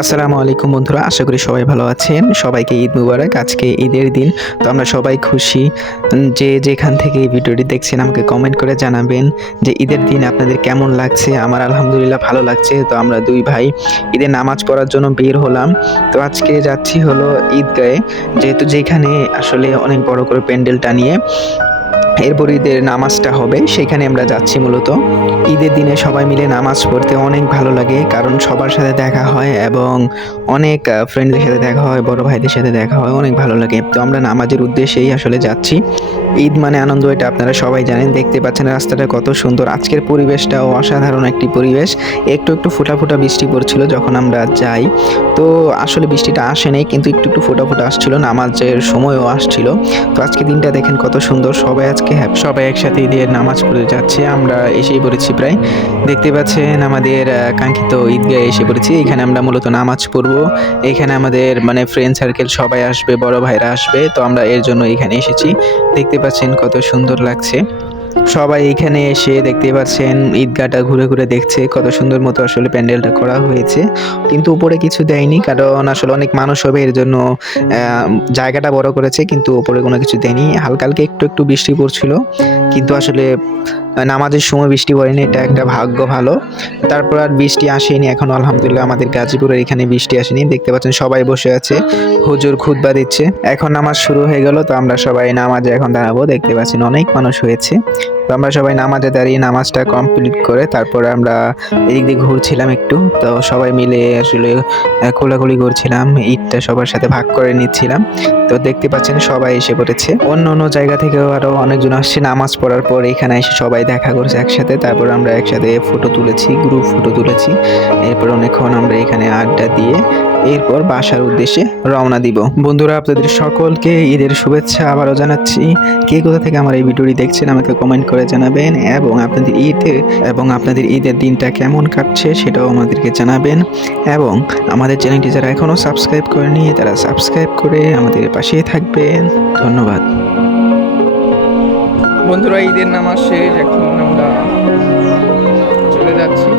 আসসালামু আলাইকুম বন্ধুরা, আশা করি সবাই ভালো আছেন। সবাইকে ঈদ মুবারক। আজকে ঈদের দিন, তো আমরা সবাই খুশি। যে যেখান থেকে এই ভিডিওটি দেখছেন আমাকে কমেন্ট করে জানাবেন যে ঈদের দিন আপনাদের কেমন লাগছে। আমার আলহামদুলিল্লাহ ভালো লাগছে। তো আমরা দুই ভাই ঈদের নামাজ পড়ার জন্য বের হলাম। তো আজকে যাচ্ছি হলো ঈদগাহে, যেহেতু যেখানে আসলে অনেক বড় করে প্যান্ডেল টানিয়ে এরপর ঈদের নামাজটা হবে, সেখানে আমরা যাচ্ছি মূলত। ঈদের দিনে সবাই মিলে নামাজ পড়তে অনেক ভালো লাগে, কারণ সবার সাথে দেখা হয় এবং অনেক ফ্রেন্ডদের সাথে দেখা হয়, বড় ভাইদের সাথে দেখা হয়, অনেক ভালো লাগে। তো আমরা নামাজের উদ্দেশ্যেই আসলে যাচ্ছি। ঈদ মানে আনন্দ, এটা আপনারা সবাই জানেন। দেখতে পাচ্ছেন রাস্তাটা কত সুন্দর, আজকের পরিবেশটাও অসাধারণ একটি পরিবেশ। একটু একটু ফোঁটা ফোঁটা বৃষ্টি পড়ছিল যখন আমরা যাই। তো আসলে বৃষ্টিটা আসেনি, কিন্তু একটু একটু ফোঁটা ফোঁটা আসছিল, নামাজের সময়ও আসছিল। তো আজকে দিনটা দেখেন কত সুন্দর। সবাই একসাথে ঈদের নামাজ পড়তে যাচ্ছে। আমরা এসেই পড়েছি প্রায়। দেখতে পাচ্ছেন আমাদের কাঙ্ক্ষিত ঈদগাহে এসে পড়েছি। এখানে আমরা মূলত নামাজ পড়বো। এখানে আমাদের মানে ফ্রেন্ড সার্কেল সবাই আসবে, বড় ভাইরা আসবে। তো আমরা এর জন্য এখানে এসেছি। দেখতে পাচ্ছেন কত সুন্দর লাগছে। সবাই এখানে এসে দেখতে পাচ্ছেন ঈদগাহটা ঘুরে ঘুরে দেখছে, কত সুন্দর মতো আসলে প্যান্ডেলটা করা হয়েছে। কিন্তু উপরে কিছু দেয়নি, কারণ আসলে অনেক মানুষ হবে, এর জন্য জায়গাটা বড় করেছে, কিন্তু উপরে কোনো কিছু দেয়নি। হালকা হালকা একটু একটু বৃষ্টি পড়ছিল, কিন্তু আসলে নামাজের সময় বৃষ্টি পড়েনি, এটা একটা ভাগ্য ভালো। তারপর আর বৃষ্টি আসেনি এখনো, আলহামদুলিল্লাহ আমাদের গাজীপুরের এখানে বৃষ্টি আসেনি। দেখতে পাচ্ছেন সবাই বসে আছে, হুজুর খুতবা দিচ্ছে। এখন নামাজ শুরু হয়ে গেল, তো আমরা সবাই নামাজে এখন দাঁড়াবো। দেখতে পাচ্ছেন অনেক মানুষ হয়েছে। তো আমরা সবাই নামাজে দাঁড়িয়ে নামাজটা কমপ্লিট করে তারপরে আমরা এদিক দিয়ে ঘুরছিলাম একটু। তো সবাই মিলে আসলে কোলাকুলি করছিলাম, ঈদটা সবার সাথে ভাগ করে নিচ্ছিলাম। তো দেখতে পাচ্ছেন সবাই এসে পড়েছে, অন্য অন্য জায়গা থেকেও আরো অনেকজন আসছে। নামাজ পড়ার পর এখানে এসে সবাই দেখা করছে একসাথে। তারপর আমরা একসাথে ফটো তুলেছি, গ্রুপ ফটো তুলেছি। এরপর অনেকক্ষণ আমরা এখানে আড্ডা দিয়ে এরপর বাসার উদ্দেশ্যে রওনা দিব। বন্ধুরা, আপনাদের সকলকে ঈদের শুভেচ্ছা আবারও জানাচ্ছি। কে কোথা থেকে আমার এই ভিডিওটি দেখছেন আমাকে কমেন্ট করে জানাবেন, এবং আপনাদের ঈদের দিনটা কেমন কাটছে সেটাও আমাদেরকে জানাবেন। এবং আমাদের চ্যানেলটি যারা এখনো সাবস্ক্রাইব করেনি তারা সাবস্ক্রাইব করে আমাদের পাশেই থাকবেন। ধন্যবাদ। বন্ধুরা, ঈদের নামাজ শেষ, এখন আমরা চলে যাচ্ছি